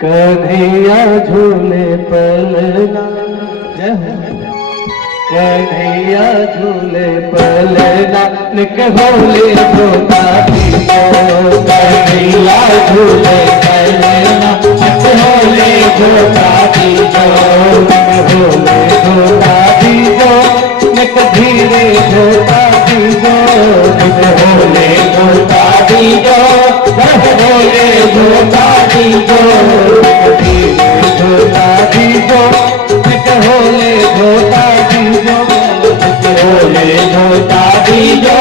कन्हैया झूले पलना, कन्हैया झूले पलना, निक होले झूला दीजो। कन्हैया झूले पलना, निक होले झूला दीजो। निक होले झूला दीजो, निक धीरे झूला दीजो। निक होले झूला दीजो, निक होले झूला दीजो। धीरे झूला दीजो, निक होले झूला दीजो। निक होले झूला दीजो,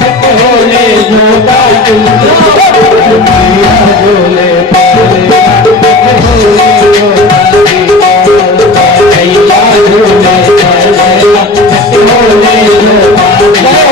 निक होले झूला दीजो। कन्हैया झूले पलना, निक होले झूला दीजो। कन्हैया झूले पलना, निक होले झूला दीजो।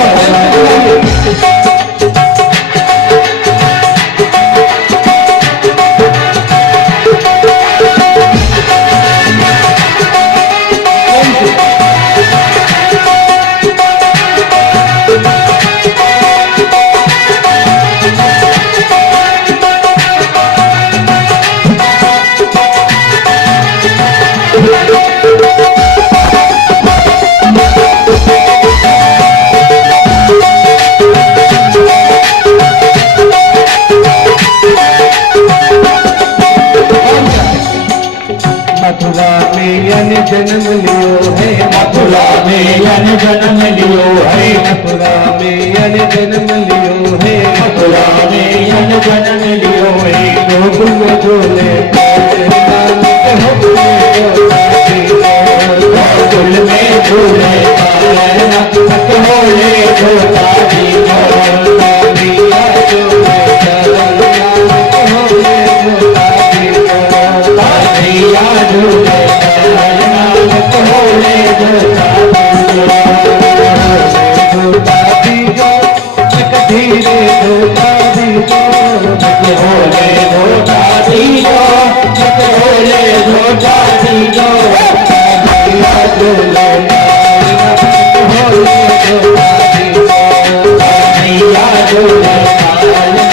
मथुरा में यन जन्म लियो है, मथुरा में यन जन्म लियो है। मथुरा में यन जन्म लियो है, मथुरा में यन जन्म लियो है। गोकुल में झूले पलना, गोकुल में झूले पलना, होले झूला दीजो। कन्हैया झूले पलना, होले झूला दीजो। कन्हैया झूले पलना, होले झूला दीजो। निक धीरे झूला दीजो। निक होले झूला दीजो, निक होले झूला दीजो। कन्हैया झूले पलना, होले झूला दीजो। कन्हैया झूले पलना,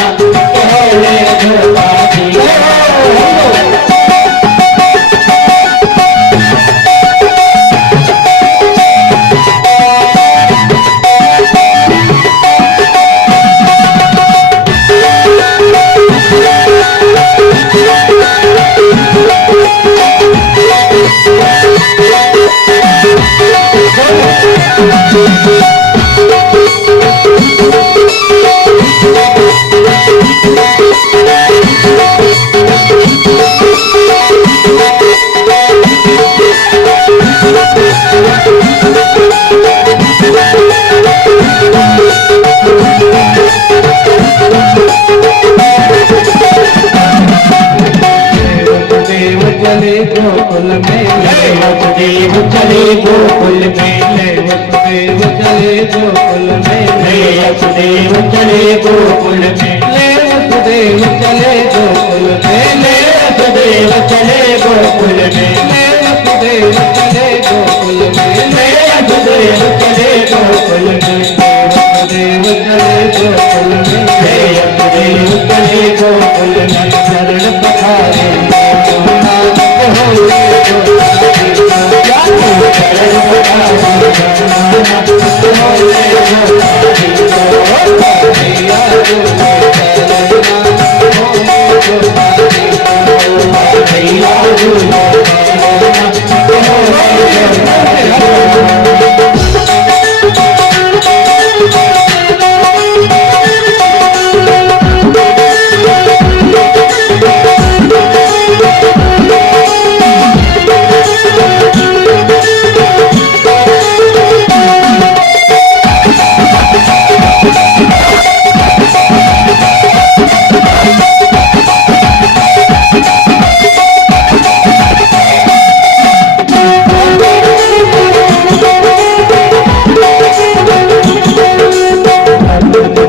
होले झूला दीजो। चले गोकुल में, वसुदेव चले गोकुल में। वसुदेव चले गोकुल में, वसुदेव चले गोकुल में। वसुदेव चले गोकुल में, वसुदेव चले गोकुल में। वसुदेव चले गोकुल में, वसुदेव चले गोकुल में। वसुदेव चले गोकुल में, वसुदेव चले गोकुल में। चरण पखारे होले झूला दीजो। चरण पखारे होले झूला दीजो। कन्हैया झूले पलना, होले झूला दीजो। कन्हैया झूले पलना, होले झूला दीजो।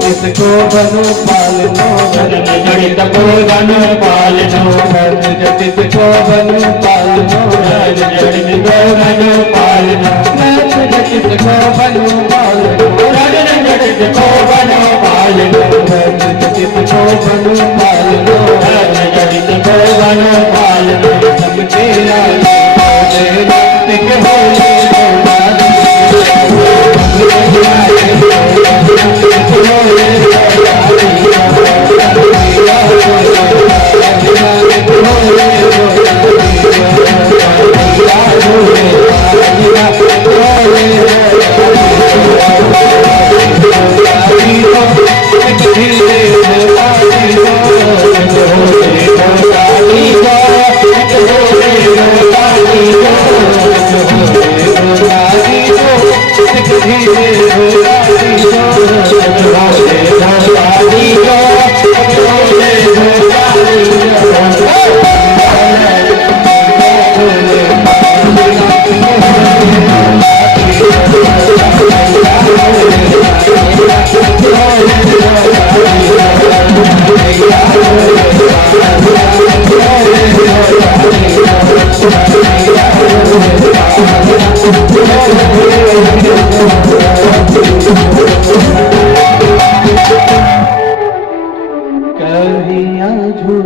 जिसको बनो पालनो, धर्म जड़ित को बनो पालनो। धर्म जड़ित को बनो पालनो, धर्म जड़ित को बनो पालनो। धर्म जड़ित को बनो पालनो, धर्म जड़ित को बनो पालनो। धर्म जड़ित को बनो पालनो, धर्म जड़ित को बनो।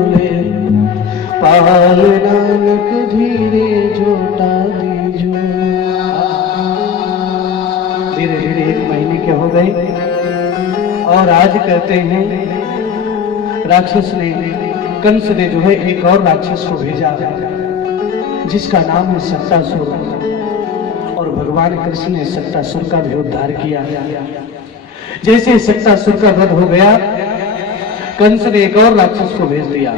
बोले पाल नानक धीरे झोटा दीजो। धीरे धीरे 1 महीने के हो गए और आज कहते हैं राक्षस ने, कंस ने जो है एक और राक्षस को भेजा जिसका नाम है सत्तासुर, और भगवान कृष्ण ने सत्तासुर का भी उद्धार किया। जैसे सत्तासुर का वध हो गया, कंस ने एक और राक्षस को भेज दिया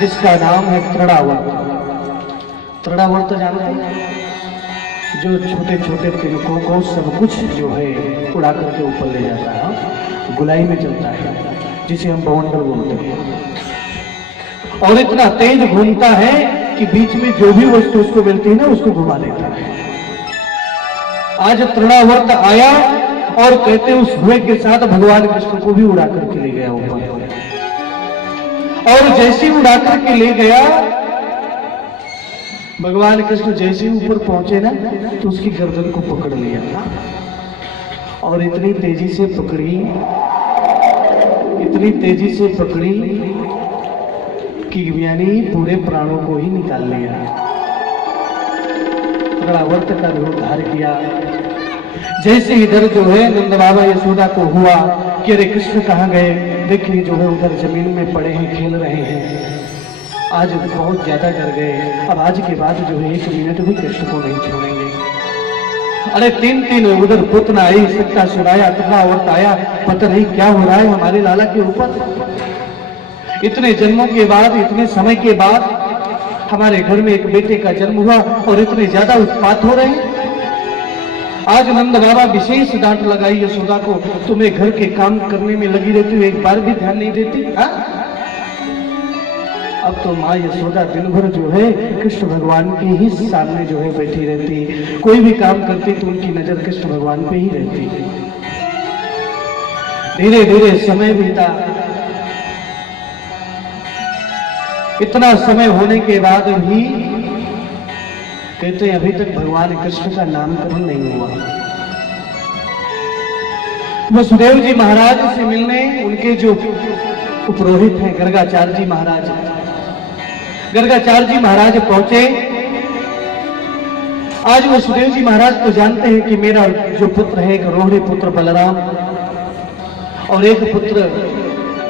जिसका नाम है तृणावर्त। तृणावर्त जानते हैं, जो छोटे छोटे तिनकों को सब कुछ जो है उड़ा करके ऊपर ले जाता है, गुलाई में चलता है, जिसे हम बवंडर बोलते हैं, और इतना तेज घूमता है कि बीच में जो भी वस्तु उसको मिलती है ना उसको घुमा देता है। आज तृणावर्त आया और कहते उस धुएं के साथ भगवान कृष्ण को भी उड़ा करके ले गया ऊपर, और जैसे ही उड़ा करके ले गया, भगवान कृष्ण जैसे ही ऊपर पहुंचे ना तो उसकी गर्दन को पकड़ लिया, और इतनी तेजी से पकड़ी, इतनी तेजी से पकड़ी कि यानी पूरे प्राणों को ही निकाल लिया। तृणावर्त का भी उद्धार किया। जैसे इधर जो है नंद बाबा यशोदा को हुआ कि अरे कृष्ण कहाँ गए, देखिए जो है उधर जमीन में पड़े हैं, खेल रहे हैं। आज बहुत ज्यादा डर गए, अब आज के बाद जो है 1 मिनट भी कृष्ण को नहीं छोड़ेंगे। अरे 3 उधर पुत्र आई, सत्ता सुनाया, तृणावर्त आया, पता नहीं क्या हो रहा है हमारे लाला के ऊपर। इतने जन्मों के बाद, इतने समय के बाद हमारे घर में एक बेटे का जन्म हुआ और इतने ज्यादा उत्पात हो रहे हैं। आज नंद बाबा विशेष डांट लगाई यशोदा को, तुम्हें घर के काम करने में लगी रहती हो, एक बार भी ध्यान नहीं देती। अब तो माँ यशोदा दिन भर जो है कृष्ण भगवान के ही सामने जो है बैठी रहती, कोई भी काम करती तो उनकी नजर कृष्ण भगवान पे ही रहती। धीरे धीरे समय बीता, इतना समय होने के बाद भी कहते हैं अभी तक भगवान कृष्ण का नामकरण नहीं हुआ। वसुदेव जी महाराज से मिलने उनके जो पुरोहित हैं गर्गाचार्य जी महाराज, गर्गाचार्य जी महाराज पहुंचे। आज वसुदेव जी महाराज तो जानते हैं कि मेरा जो पुत्र है, एक रोहिणी पुत्र बलराम और एक पुत्र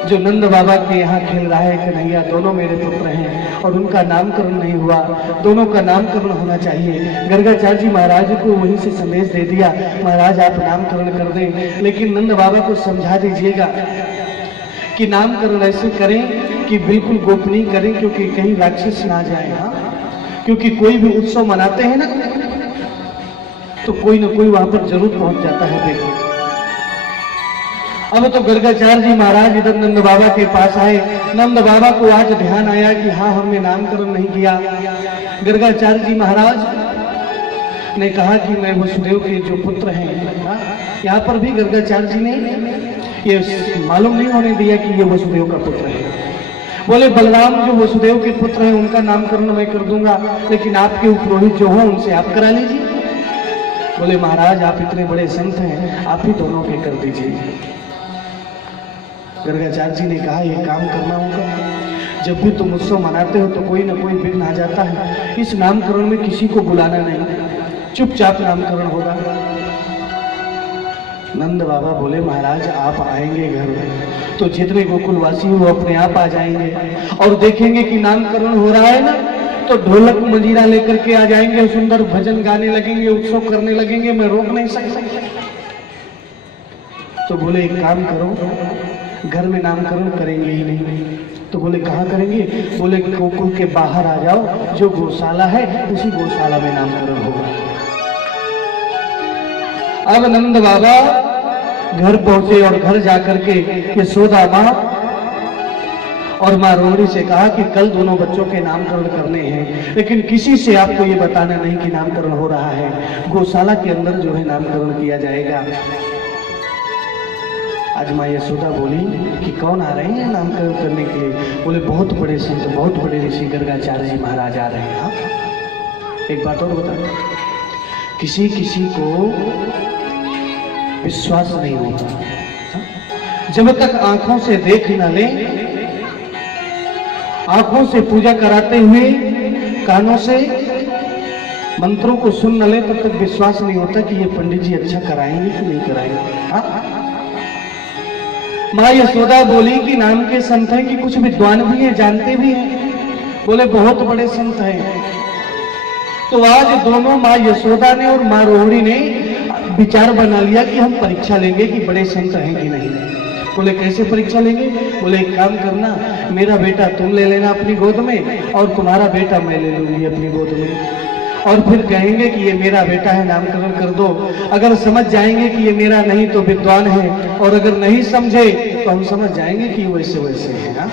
जो नंद बाबा के यहाँ खेल रहा है कन्हैया, दोनों मेरे पुत्र हैं और उनका नामकरण नहीं हुआ, दोनों का नामकरण होना चाहिए। गर्गाचार्य जी महाराज को वहीं से संदेश दे दिया, महाराज आप नामकरण कर दें, लेकिन नंद बाबा को समझा दीजिएगा कि नामकरण ऐसे करें कि बिल्कुल गोपनीय करें, क्योंकि कहीं राक्षस ना जाए। क्योंकि कोई भी उत्सव मनाते हैं ना तो कोई ना कोई वहां पर जरूर पहुंच जाता है। देखो अब तो गर्गाचार्य जी महाराज इधर नंद बाबा के पास आए। नंद बाबा को आज ध्यान आया कि हाँ हमने नामकरण नहीं किया। गर्गाचार्य जी महाराज ने कहा कि मैं वसुदेव के जो पुत्र हैं, यहाँ पर भी गर्गाचार्य जी ने ये मालूम नहीं होने दिया कि ये वसुदेव का पुत्र है। बोले बलराम जो वसुदेव के पुत्र हैं उनका नामकरण मैं कर दूंगा, लेकिन आपके पुरोहित जो हो उनसे आप करा लीजिए। बोले महाराज आप इतने बड़े संत हैं, आप ही दोनों के कर दीजिए। गर्गाचार्य जी ने कहा ये काम करना होगा, जब भी तुम उत्सव मनाते हो तो कोई ना कोई विघ्न आ जाता है, इस नामकरण में किसी को बुलाना नहीं, चुपचाप नामकरण होगा। नंद बाबा बोले महाराज आप आएंगे घर में तो जितने गोकुलवासी हो अपने आप आ जाएंगे और देखेंगे कि नामकरण हो रहा है ना तो ढोलक मंजीरा लेकर के आ जाएंगे, सुंदर भजन गाने लगेंगे, उत्सव करने लगेंगे, मैं रोक नहीं सकता। तो बोले एक काम करो, घर में नामकरण करेंगे ही नहीं। तो बोले कहाँ करेंगे? बोले गोकुल के बाहर आ जाओ, जो गौशाला है उसी गौशाला में नामकरण होगा। अब नंद बाबा घर पहुंचे और घर जाकर के यशोदा माँ और माँ रोहिणी से कहा कि कल दोनों बच्चों के नामकरण करने हैं, लेकिन किसी से आपको ये बताना नहीं कि नामकरण हो रहा है, गौशाला के अंदर जो है नामकरण किया जाएगा। आज माँ यशोदा बोली कि कौन आ रहे हैं नामकरण करने के लिए? बोले बहुत बड़े संत, बहुत बड़े ऋषि गर्गाचार्य जी महाराज आ रहे हैं। एक बात और बता, किसी किसी को विश्वास नहीं होता, जब तक आंखों से देख न ले आंखों से पूजा कराते हुए कानों से मंत्रों को सुन न ले तब तक विश्वास नहीं होता कि ये पंडित जी अच्छा कराएंगे कि नहीं कराएंगे। हाँ? माँ यशोदा बोली कि नाम के संत हैं कि कुछ विद्वान भी हैं, जानते भी हैं। बोले बहुत बड़े संत हैं। तो आज दोनों माँ यशोदा ने और माँ रोहिणी ने विचार बना लिया कि हम परीक्षा लेंगे कि बड़े संत हैं कि नहीं। बोले कैसे परीक्षा लेंगे? बोले एक काम करना, मेरा बेटा तुम ले लेना अपनी गोद में और तुम्हारा बेटा मैं ले लूंगी अपनी गोद में, और फिर कहेंगे कि ये मेरा बेटा है, नामकरण कर दो। अगर समझ जाएंगे कि ये मेरा नहीं तो विद्वान है, और अगर नहीं समझे तो हम समझ जाएंगे कि वैसे वैसे है। हाँ?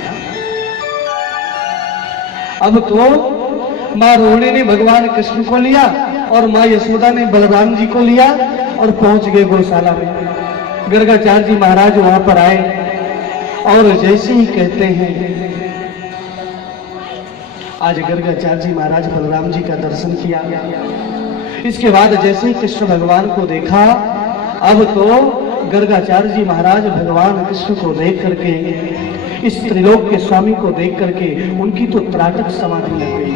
अब तो माँ रोहिणी ने भगवान कृष्ण को लिया और माँ यशोदा ने बलराम जी को लिया और पहुंच गए गौशाला में। गर्गाचार्य जी महाराज वहां पर आए और जैसे ही कहते हैं, आज गर्गाचार्य जी महाराज बलराम जी का दर्शन किया। इसके बाद जैसे ही कृष्ण भगवान को देखा, अब तो गर्गाचार्य जी महाराज भगवान कृष्ण को देख करके, इस त्रिलोक के स्वामी को देख करके उनकी तो त्राटक समाधि लग गई।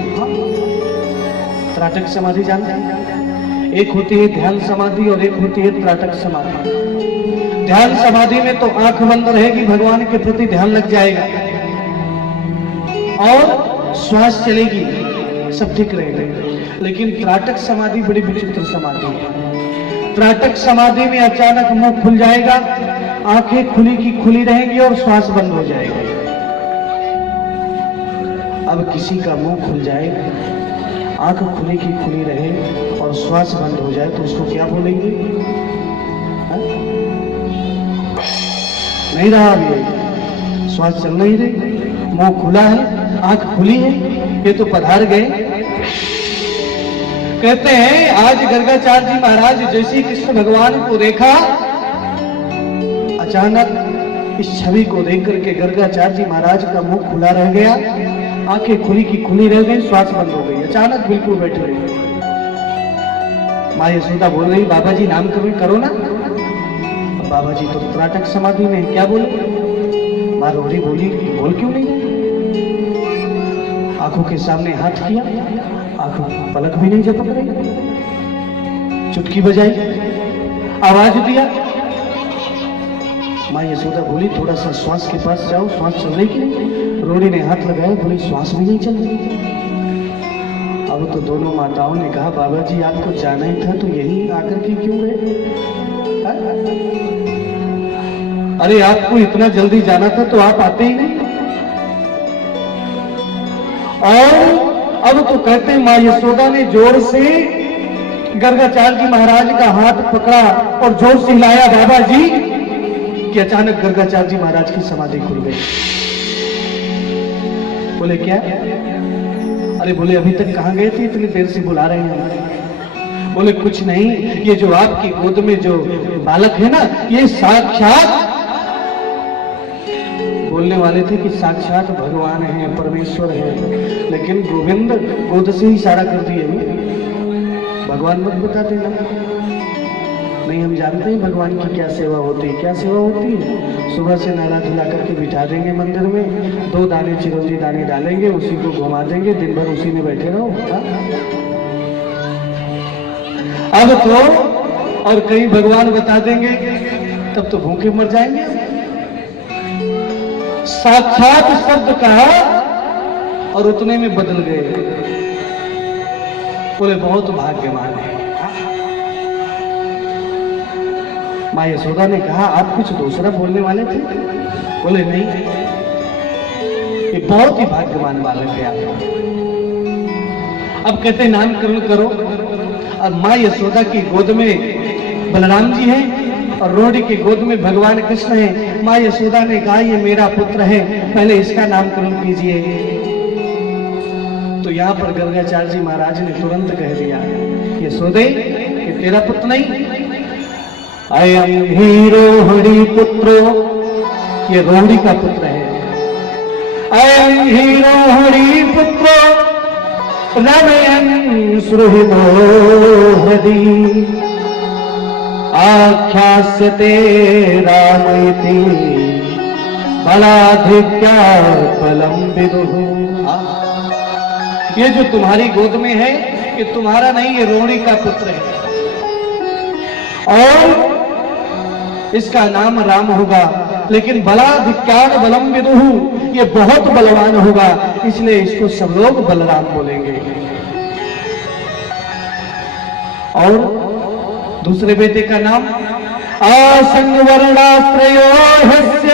त्राटक समाधि जानते हैं? एक होती है ध्यान समाधि और एक होती है त्राटक समाधि। ध्यान समाधि में तो आंख बंद रहेगी, भगवान के प्रति ध्यान लग जाएगा और श्वास चलेगी, सब ठीक रहेगा। लेकिन त्राटक समाधि बड़ी विचित्र समाधि है। त्राटक समाधि में अचानक मुंह खुल जाएगा, आंखें खुली की खुली रहेंगी और श्वास बंद हो जाएगी। अब किसी का मुंह खुल जाए, आंख खुली की खुली रहे और श्वास बंद हो जाए तो उसको क्या बोलेंगे? नहीं रहा अभी, श्वास चल नहीं रही, मुंह खुला है, आंख खुली है, ये तो पधार गए। कहते हैं आज गर्गाचार्य जी महाराज जैसे ही कृष्ण भगवान को देखा, अचानक इस छवि को देख करके गर्गाचार्य जी महाराज का मुंह खुला रह गया, आंखें खुली की खुली रह गई, श्वास बंद हो गई, अचानक बिल्कुल बैठे रहे। माँ यशोदा बोल रही, बाबा जी नामकरण करो ना। बाबा जी तो त्राटक समाधि में, क्या बोले? माँ रोहिणी बोली, बोल क्यों नहीं? आंखों के सामने हाथ किया, आंखों पलक भी नहीं झपक रही, चुटकी बजाई, आवाज दिया। माँ यशोदा बोली, थोड़ा सा श्वास के पास जाओ, श्वास चल रही कि नहीं? रोहिणी ने हाथ लगाया, बोली श्वास भी नहीं चल रही। अब तो दोनों माताओं ने कहा, बाबा जी आपको जाना ही था तो यही आकर के क्यों गए? अरे आपको इतना जल्दी जाना था तो आप आते ही नहीं। और अब तो कहते हैं माँ यशोदा ने जोर से गर्गाचार्य जी महाराज का हाथ पकड़ा और जोर से हिलाया बाबा जी, कि अचानक गर्गाचार्य जी महाराज की समाधि खुल गई। बोले क्या? अरे बोले अभी तक कहां गए थे, इतनी देर से बुला रहे हैं। बोले कुछ नहीं, ये जो आपकी गोद में जो बालक है ना, ये साक्षात, बोलने वाले थे कि साक्षात भगवान है, परमेश्वर है, लेकिन गोविंद गोद से ही इशारा कर दिए, भगवान मत बता देना। नहीं, हम जानते हैं भगवान की क्या सेवा होती है। क्या सेवा होती है? सुबह से नहला धुला करके बिठा देंगे मंदिर में, 2 दाने चिरौंजी दाने डालेंगे, उसी को घुमा देंगे, दिन भर उसी में बैठे रहो। अब तो और कहीं भगवान बता देंगे तब तो भूखे मर जाएंगे। साक्षात शब्द कहा और उतने में बदल गए। बोले बहुत भाग्यवान है। माँ यशोदा ने कहा, आप कुछ दूसरा बोलने वाले थे? बोले नहीं, ये बहुत ही भाग्यवान बालक है आपका। अब कहते नामकरण करो। और माँ यशोदा की गोद में बलराम जी हैं और रोहिणी की गोद में भगवान कृष्ण हैं। माँ यशोदा ने कहा, ये मेरा पुत्र है, पहले इसका नामकरण कीजिए। तो यहाँ पर गर्गाचार्य जी महाराज ने तुरंत कह दिया, यशोदे ये तेरा पुत्र नहीं, अयम ही रोहिणी पुत्रो, ये रोहिणी का पुत्र है। अयम ही रोहिणी पुत्रो रमयन् सुहृदो हृदि आख्यास्यते रामैति बलाधिक्या बलं विदुः। ये जो तुम्हारी गोद में है ये तुम्हारा नहीं, ये रोहिणी का पुत्र है और इसका नाम राम होगा। लेकिन बलाधिक्यान बलम विदुहु, ये बहुत बलवान होगा, इसलिए इसको सब लोग बलराम बोलेंगे। और दूसरे बेटे का नाम आसन वर्णाश्रयो हस्य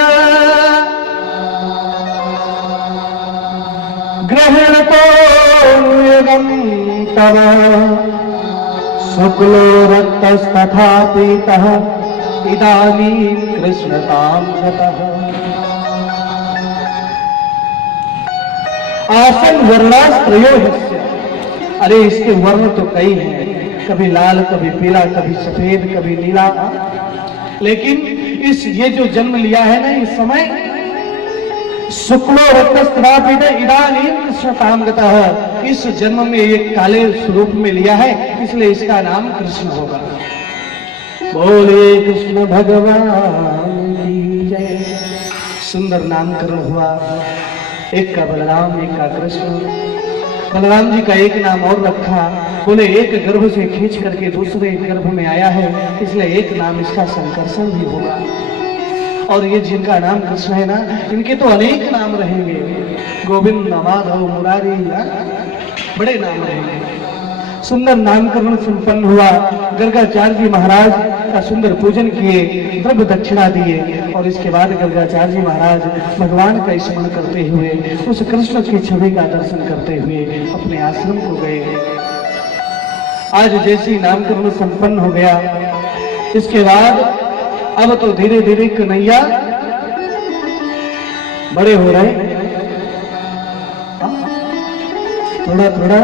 ग्रहण तो युगम तव शुक्लो रक्तस्तथा पीतः इदानीं कृष्णतां गतः। आसन वर्णाश्रयो हस्य, अरे इसके वर्ण तो कई हैं, कभी लाल, कभी पीला, कभी सफेद, कभी नीला, लेकिन इस ये जो जन्म लिया है ना इस समय, शुक्लो रक्तस्त्रापित इदानीं कृष्णतां गतः, इस जन्म में ये काले स्वरूप में लिया है, इसलिए इसका नाम कृष्ण होगा। बोले कृष्ण भगवान की जय। सुंदर नामकरण हुआ, एक का बलराम, एक का कृष्ण। बलराम जी का एक नाम और रखा, बोले एक गर्भ से खींच करके दूसरे गर्भ में आया है, इसलिए एक नाम इसका संकर्षण भी होगा। और ये जिनका नाम कृष्ण है ना, इनके तो अनेक नाम रहेंगे, गोविंद, माधव, मुरारी, बड़े नाम रहेंगे। सुंदर नामकरण संपन्न हुआ। गर्गाचार्य जी महाराज का सुंदर पूजन किए, द्रव्य दक्षिणा दिए और इसके बाद गर्गाचार्य जी महाराज भगवान का स्मरण करते हुए, उस कृष्ण की छवि का दर्शन करते हुए अपने आश्रम को गए। आज जैसी नामकरण संपन्न हो गया, इसके बाद अब तो धीरे धीरे कन्हैया बड़े हो रहे, थोड़ा थोड़ा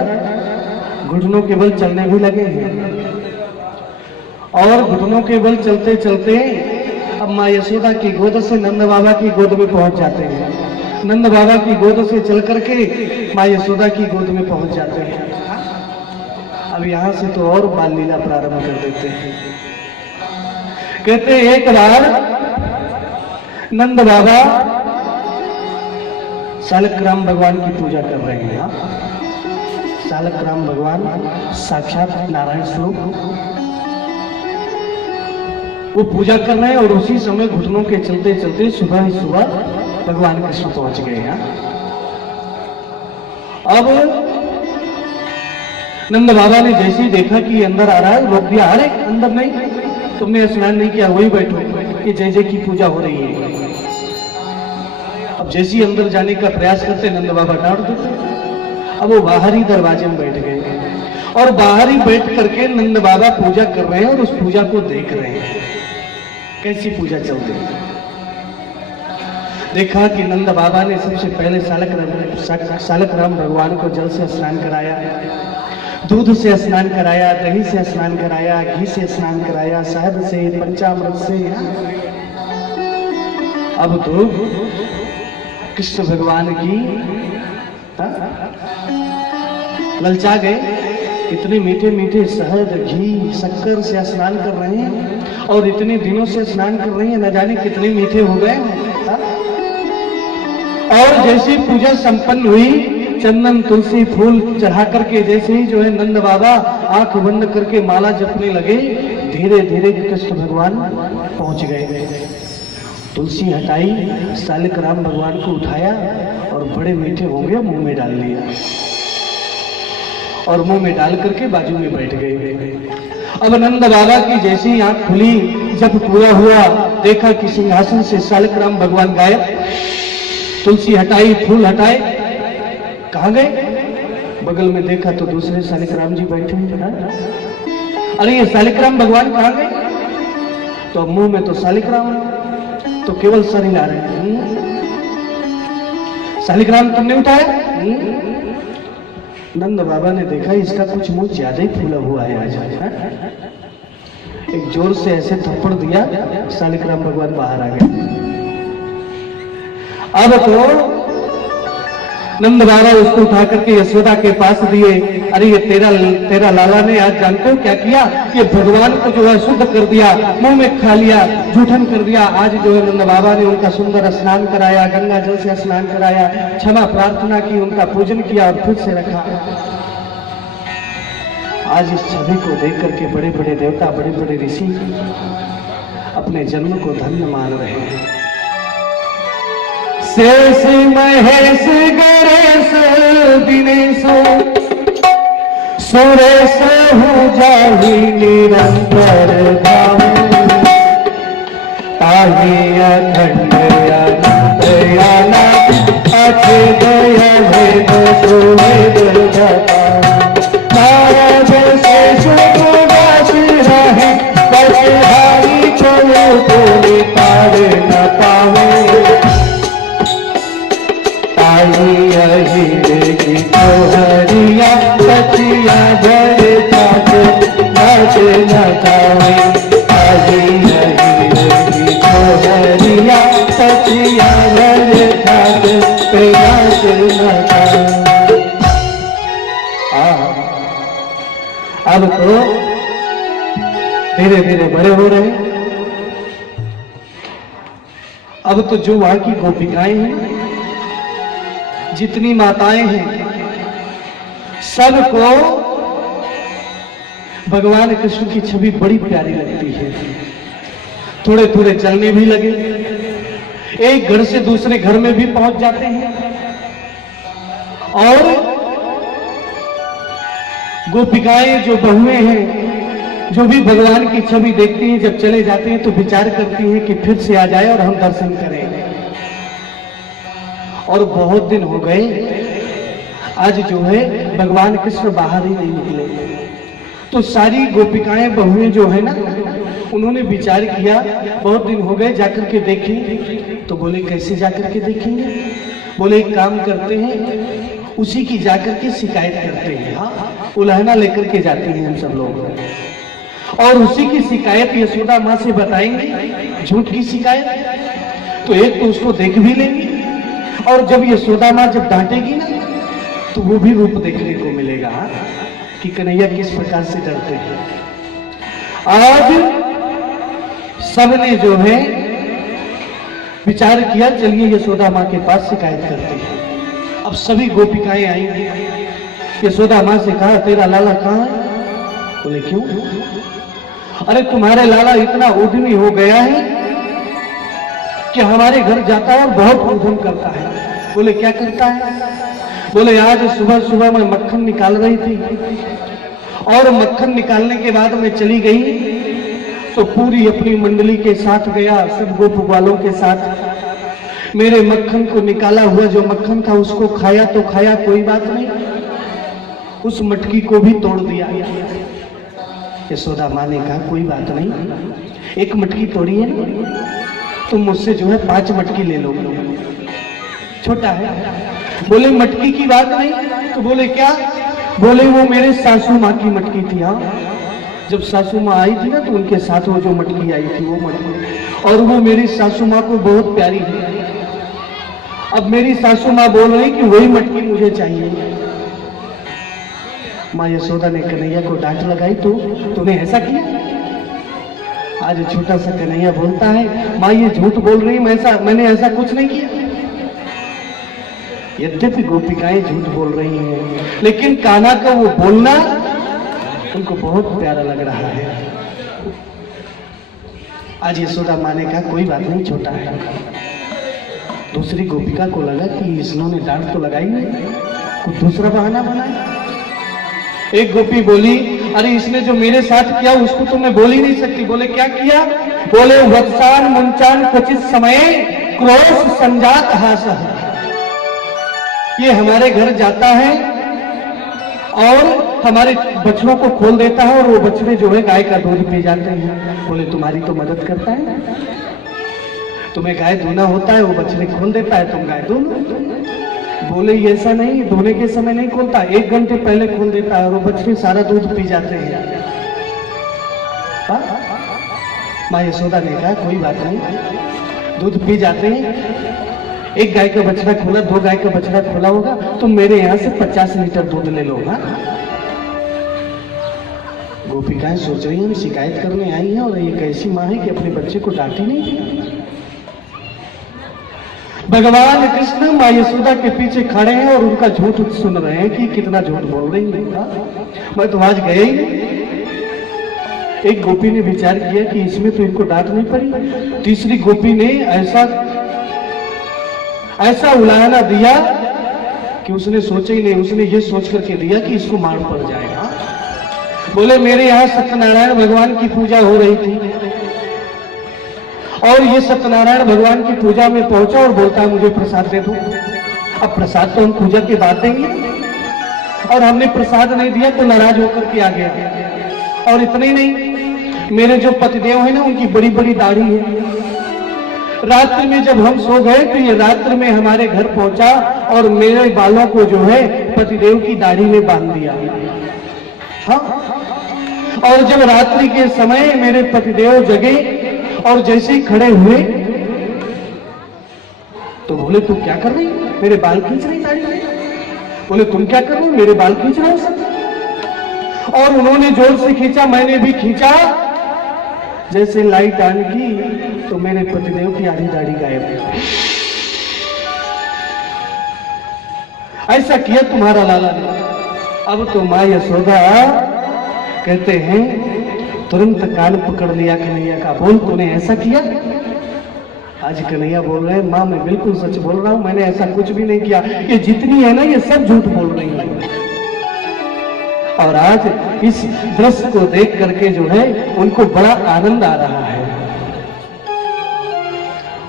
घुटनों के बल चलने भी लगे हैं। और घुटनों के बल चलते चलते अब माँ यशोदा की गोद से नंद बाबा की गोद में पहुंच जाते हैं। नंद बाबा की गोद से चल करके माँ यशोदा की गोद में पहुंच जाते हैं। अब यहां से तो और बाल लीला प्रारंभ कर देते हैं। कहते एक बार नंद बाबा सालग्राम भगवान की पूजा कर रहे हैं। सालग्राम भगवान साक्षात नारायण स्वरूप, वो पूजा कर रहे हैं और उसी समय घुटनों के चलते चलते सुबह ही सुबह भगवान कृष्ण पहुंच गए हैं। अब नंद बाबा ने जैसे ही देखा कि अंदर आ रहा है, रोक दिया। अरे अंदर नहीं, तुमने स्नान नहीं किया, वही बैठो, ये जय जय की पूजा हो रही है। अब जैसे ही अंदर जाने का प्रयास करते नंद बाबा डांट देते। अब वो बाहरी दरवाजे में बैठ गए और बाहर ही बैठ करके नंद बाबा पूजा कर रहे हैं और उस पूजा को देख रहे हैं, कैसी पूजा चल रही है। देखा कि नंद बाबा ने सबसे पहले सालग्राम भगवान को जल से स्नान कराया, दूध से स्नान कराया, दही से स्नान कराया, घी से स्नान कराया, शहद से, पंचामृत से। अब तो कृष्ण भगवान की ललचा गए। इतने मीठे मीठे शहद, घी, शक्कर से स्नान कर रहे हैं और इतने दिनों से स्नान कर रहे हैं, न जाने कितने मीठे हो गए। और जैसी पूजा संपन्न हुई, चंदन तुलसी फूल चढ़ा करके जैसे ही जो है नंद बाबा आंख बंद करके माला जपने लगे, धीरे धीरे कृष्ण भगवान पहुंच गए। तुलसी हटाई, सालग्राम भगवान को उठाया और बड़े मीठे होंगे मुंह में डाल लिया और मुंह में डाल करके बाजू में बैठ गए। अब नंद बाबा की जैसी आंख खुली, जब पूरा हुआ, देखा कि सिंहासन से सालग्राम भगवान गायब। तुलसी हटाई, फूल हटाए, कहां गए? बगल में देखा तो दूसरे सालग्राम जी बैठे हैं। अरे ये सालग्राम भगवान कहां गए? तो मुंह में तो सालग्राम, तो केवल सर हिला रहे हैं। सालग्राम तुमने उठाया? नंद बाबा ने देखा इसका कुछ मुंह ज्यादा ही फूला हुआ है आज। एक जोर से ऐसे थप्पड़ दिया, सालग्राम भगवान बाहर आ गए। अब तो नंद बाबा उसको उठा करके यशोदा के पास दिए। अरे ये तेरा लाला ने आज जानते हो क्या किया, कि भगवान को जो है शुद्ध कर दिया, मुंह में खा लिया, जूठन कर दिया। आज जो है नंद बाबा ने उनका सुंदर स्नान कराया, गंगा जल से स्नान कराया, क्षमा प्रार्थना की, उनका पूजन किया और फिर से रखा। आज इस छवि को देख करके बड़े बड़े देवता, बड़े बड़े ऋषि अपने जन्म को धन्य मान रहे हैं। शेष महेश गणेश दिनेश सुरेश हो जाहि निरंतर धाम, ताहि अखंड अनंत अनाथ अछेद अभेद सुवेद दाता। नारद शेष गुणास रहे, कछुहारी चलो कोई पार न पावे। की हरिया कचिया भर छाप नाच नचावे। हरिया कचिया भर छाप नाच नचावे। अब तो धीरे धीरे बड़े हो रहे हैं। अब तो जो वहां की गोपिकाएं हैं, जितनी माताएं हैं, सबको भगवान कृष्ण की छवि बड़ी प्यारी लगती है। थोड़े थोड़े चलने भी लगे, एक घर से दूसरे घर में भी पहुंच जाते हैं। और गोपिकाएं जो बहुएं हैं, जो भी भगवान की छवि देखती हैं, जब चले जाते हैं तो विचार करती हैं कि फिर से आ जाए और हम दर्शन करें। और बहुत दिन हो गए, आज जो है भगवान कृष्ण बाहर ही नहीं निकले। तो सारी गोपिकाएं बहुएं जो है ना, उन्होंने विचार किया, बहुत दिन हो गए, जाकर के देखें। तो बोले कैसे जाकर के देखेंगे? बोले एक काम करते हैं, उसी की जाकर के शिकायत करते हैं। हाँ, उलाहना लेकर के जाते हैं हम सब लोग, और उसी की शिकायत यशोदा माँ से बताएंगे, झूठ की शिकायत। तो एक तो उसको देख भी लेंगे, और जब यशोदा माँ जब डांटेगी ना, तो वो भी रूप देखने को मिलेगा कि कन्हैया किस प्रकार से डरते हैं। आज सबने जो है विचार किया, चलिए यशोदा माँ के पास शिकायत करते हैं। अब सभी गोपिकाएं आएंगी, यशोदा माँ से कहा तेरा लाला कहाँ है? बोले क्यों? अरे तुम्हारे लाला इतना उद्यमी हो गया है कि हमारे घर जाता है और बहुत उद्यम करता है। बोले क्या करता है? बोले आज सुबह सुबह मैं मक्खन निकाल रही थी, और मक्खन निकालने के बाद मैं चली गई तो पूरी अपनी मंडली के साथ गया, सब गोप वालों के साथ। मेरे मक्खन को निकाला हुआ जो मक्खन था उसको खाया तो खाया, कोई बात नहीं, उस मटकी को भी तोड़ दिया। यशोदा माँ ने कहा कोई बात नहीं, एक मटकी तोड़ी है ना, तुम मुझसे जो है 5 मटकी ले लो, छोटा है। बोले मटकी की बात नहीं, तो बोले क्या? बोले वो मेरे सासू माँ की मटकी थी। हाँ, जब सासू माँ आई थी ना, तो उनके साथ वो जो मटकी आई थी वो मटकी, और वो मेरी सासू माँ को बहुत प्यारी है। अब मेरी सासू माँ बोल रही कि वही मटकी मुझे चाहिए। माँ यशोदा ने कन्हैया को डांट लगाई, तो तूने ऐसा किया? आज छोटा सा कन्हैया बोलता है माँ ये झूठ बोल रही, मैंने ऐसा कुछ नहीं किया। यद्यपि गोपिकाएं झूठ बोल रही हैं, लेकिन कान्हा का वो बोलना उनको बहुत प्यारा लग रहा है। आज यशोदा माँ ने कहा कोई बात नहीं, छोटा है। दूसरी गोपिका को लगा कि इसने डांट तो लगाई नहीं, कुछ दूसरा बहाना बनाया। एक गोपी बोली अरे इसने जो मेरे साथ किया उसको तो मैं बोल ही नहीं सकती। बोले क्या किया? बोले वत्सान मुंचान क्वचित समय क्रोध संजात हास। ये हमारे घर जाता है और हमारे बछड़ों को खोल देता है, और वो बछड़े जो है गाय का दूध पी जाते हैं। बोले तुम्हारी तो मदद करता है, तुम्हें गाय धोना होता है, वो बछड़े खोल देता है, तुम गाय धो लो। बोले ऐसा नहीं, धोने के समय नहीं खोलता, 1 घंटे पहले खोल देता है और वो बछड़े सारा दूध पी जाते हैं। माँ यशोदा ने कहा कोई बात नहीं, दूध पी जाते हैं। एक गाय का बछड़ा खोला, 2 गाय का बछड़ा खोला होगा, तो मेरे यहाँ से 50 लीटर दूध ले लो। हाँ, गोपिकाएं सोच रही हैं हम शिकायत करने आई हैं और एक ऐसी माँ है कि अपने बच्चे को डांटी नहीं थी। भगवान कृष्ण माँ यशोदा के पीछे खड़े हैं और उनका झूठ सुन रहे हैं कि कितना झूठ बोल रही है। मैं तो आज गया ही नहीं। एक गोपी ने विचार किया कि इसमें तो इनको डांट नहीं पड़ी। तीसरी गोपी ने ऐसा उलाहना दिया कि उसने सोचा ही नहीं, उसने ये सोच करके दिया कि इसको मार पड़ जाएगा। बोले मेरे यहाँ सत्यनारायण भगवान की पूजा हो रही थी और ये सत्यनारायण भगवान की पूजा में पहुंचा और बोलता है मुझे प्रसाद दे दो। अब प्रसाद तो हम पूजा के बाद देंगे और हमने प्रसाद नहीं दिया तो नाराज होकर के आ गया। और इतना ही नहीं, मेरे जो पतिदेव है ना उनकी बड़ी बड़ी दाढ़ी है। रात्रि में जब हम सो गए तो ये रात्रि में हमारे घर पहुंचा और मेरे बालों को जो है पतिदेव की दाढ़ी में बांध दिया। हाँ, और जब रात्रि के समय मेरे पतिदेव जगे और जैसे ही खड़े हुए तो बोले तू क्या कर रही, मेरे बाल खींच रही दाढ़ी में। बोले तुम क्या कर रहे हो, मेरे बाल खींच रहे हो सब। और उन्होंने जोर से खींचा, मैंने भी खींचा। जैसे लाइट ऑन की तो मेरे पतिदेव की आधी दाढ़ी गायब है। ऐसा किया तुम्हारा लाला ने। अब तो माँ यशोदा कहते हैं तुरंत कान पकड़ लिया कन्हैया का। बोल तूने ऐसा किया? आज कन्हैया बोल रहे हैं माँ मैं बिल्कुल सच बोल रहा हूं, मैंने ऐसा कुछ भी नहीं किया। ये जितनी है ना ये सब झूठ बोल रही है। और आज इस दृश्य को देख करके जो है उनको बड़ा आनंद आ रहा है।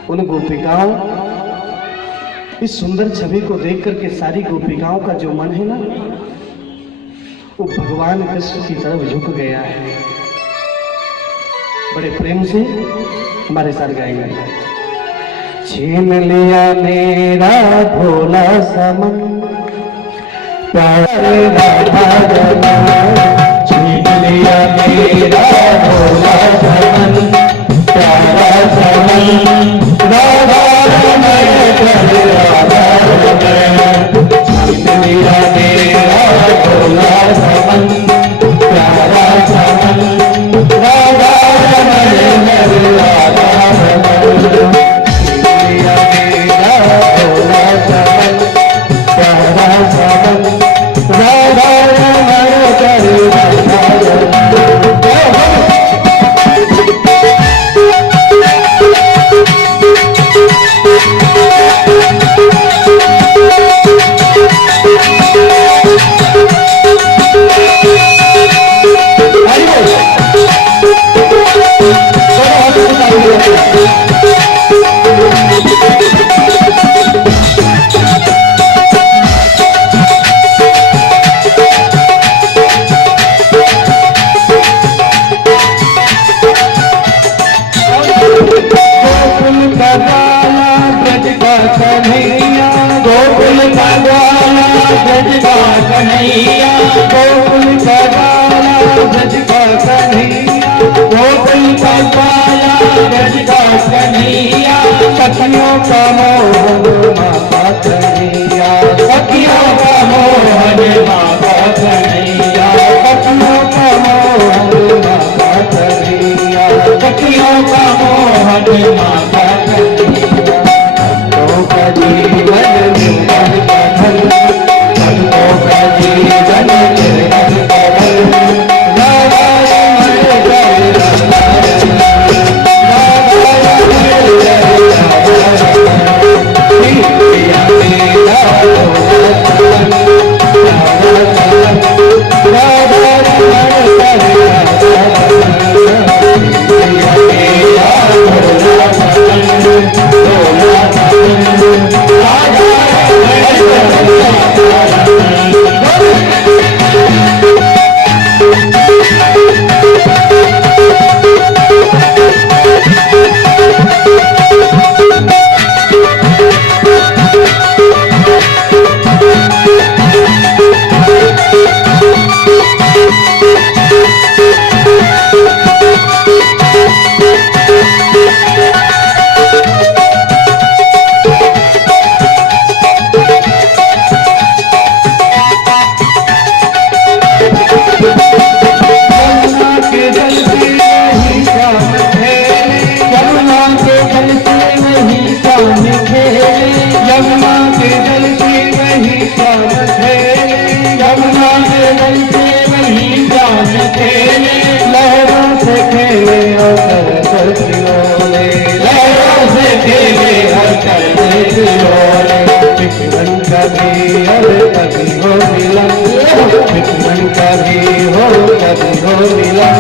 उन गोपिकाओं, इस सुंदर छवि को देख करके सारी गोपिकाओं का जो मन है ना वो भगवान कृष्ण की तरफ झुक गया है। बड़े प्रेम से हमारे साथ गाएंगे। छीन लिया मेरा भोला सा मन, प्यारे राधा रमन। छीन लिया मेरा भोला सा मन, प्यारा सा मन। राधा रमन कर राधा रमन। छीन लिया मेरा भोला सा मन, प्यारा सा मन। राधा रमन कर राधा रमन। छीन लिया मेरा भोला सा मन, प्यारा सा मन। राधा रमन कर राधा रमन। कन्हैया गोकुल का बाला ब्रज का कन्हैया, गोकुल का बाला ब्रज का कन्हैया। सखियों का मोहन माता कन्हैया, सखियों का मोहन माता कन्हैया। सखियों का मोहन माता कन्हैया, सखियों का मोहन माता कन्हैया। भक्तों का जीवन निर्मल कमल, भक्तों का जीवन निर्मल कमल। राधा रमण जय राधा रमण, राधा रमण जय राधा रमण। और कभी हो मिलन, विक्रम का भी हो कभी हो मिलन।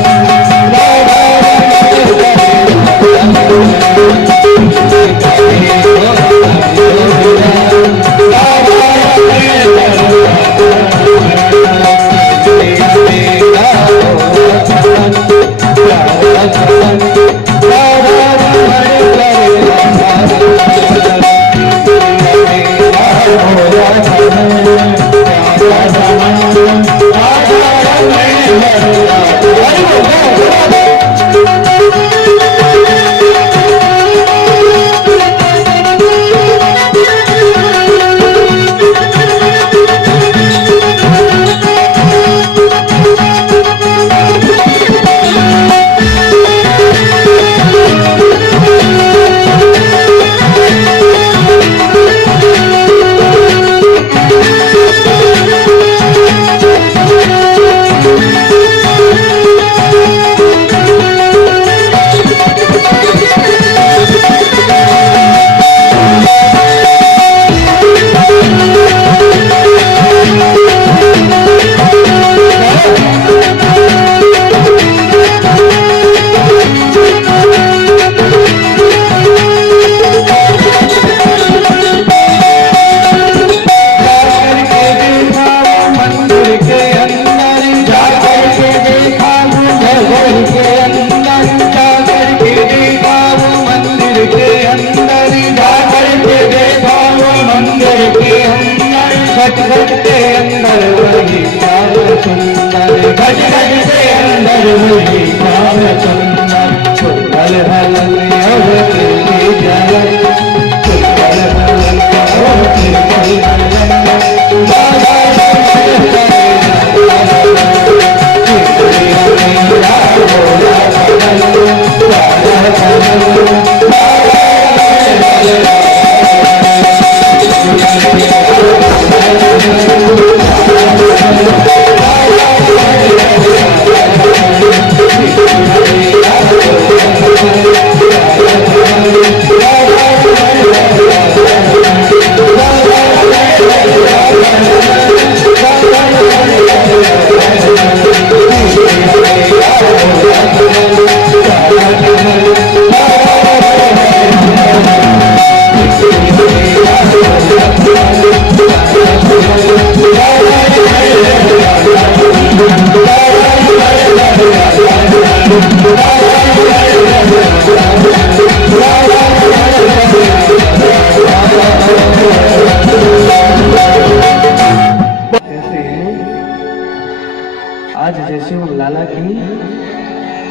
आज जैसे उन लाला की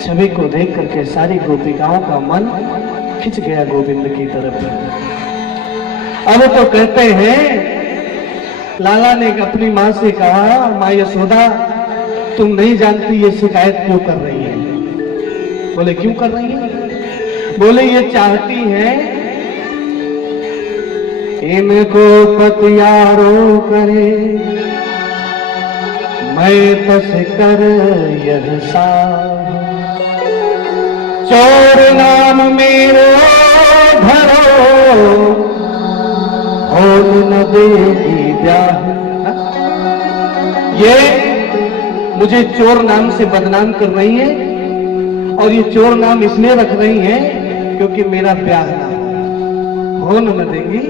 छवि को देख करके सारी गोपिकाओं का मन खिंच गया गोविंद की तरफ। अब तो कहते हैं लाला ने अपनी माँ से कहा, माँ यशोदा तुम नहीं जानती ये शिकायत क्यों कर रही है। बोले क्यों कर रही है? बोले ये चाहती है इनको पतियारो करे, मैं तस कर यह चोर नाम मेरो धरो, हो न देगी ब्याह। ये मुझे चोर नाम से बदनाम कर रही है, और ये चोर नाम इसलिए रख रही है क्योंकि मेरा ब्याह ना हो न देगी।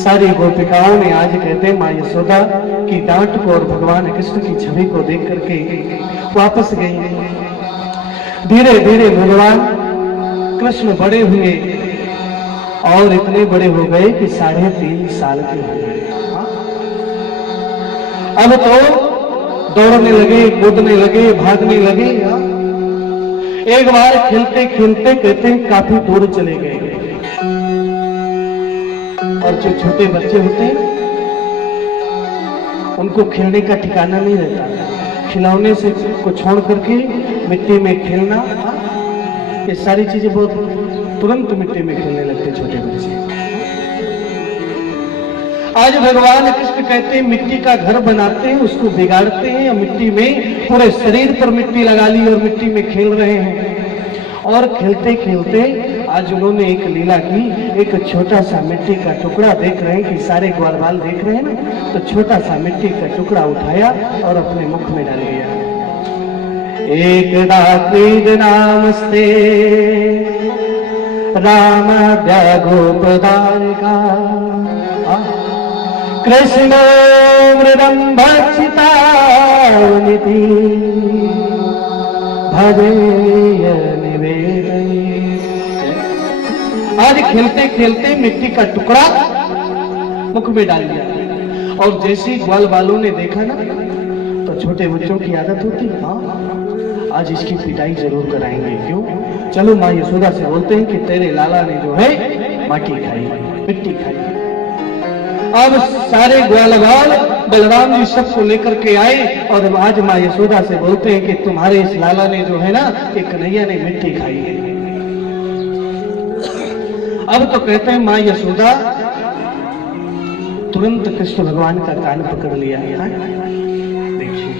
सारी गोपिकाओं ने आज कहते हैं माँ यशोदा की डांट को और भगवान कृष्ण की छवि को देख करके वापस गई। धीरे धीरे भगवान कृष्ण बड़े हुए और इतने बड़े हो गए कि 3.5 साल के हो गए। अब तो दौड़ने लगे, कूदने लगे, भागने लगे। एक बार खेलते खेलते कहते हैं काफी दूर चले गए, और जो छोटे बच्चे होते हैं उनको खेलने का ठिकाना नहीं रहता। खिलौने से को छोड़ करके मिट्टी में खेलना, ये सारी चीजें बहुत तुरंत मिट्टी में खेलने लगते छोटे बच्चे। आज भगवान कृष्ण कहते हैं मिट्टी का घर बनाते हैं, उसको बिगाड़ते हैं, या मिट्टी में पूरे शरीर पर मिट्टी लगा ली और मिट्टी में खेल रहे हैं। और खेलते खेलते आज उन्होंने एक लीला की, एक छोटा सा मिट्टी का टुकड़ा, देख रहे हैं कि सारे ग्वालवाल देख रहे हैं ना, तो छोटा सा मिट्टी का टुकड़ा उठाया और अपने मुख में डाल दिया। एक डाक्रीज नामस्ते राम गोपदारिका कृष्ण मृदम भक्षिता भजे निवेदनी। आज खेलते खेलते मिट्टी का टुकड़ा मुख में डाल दिया और जैसे ग्वाल वालों ने देखा ना, तो छोटे बच्चों की आदत होती, हाँ आज इसकी पिटाई जरूर कराएंगे। क्यों? चलो माँ यशोदा से बोलते हैं कि तेरे लाला ने जो है माटी खाई, मिट्टी खाई। अब सारे ग्वालवाल बलराम जी सबको लेकर के आए और आज माँ यशोदा से बोलते हैं कि तुम्हारे इस लाला ने जो है ना, एक कन्हैया ने मिट्टी खाई है। अब तो कहते हैं माँ यशोदा तुरंत कृष्ण भगवान का कान पकड़ लिया। देखिए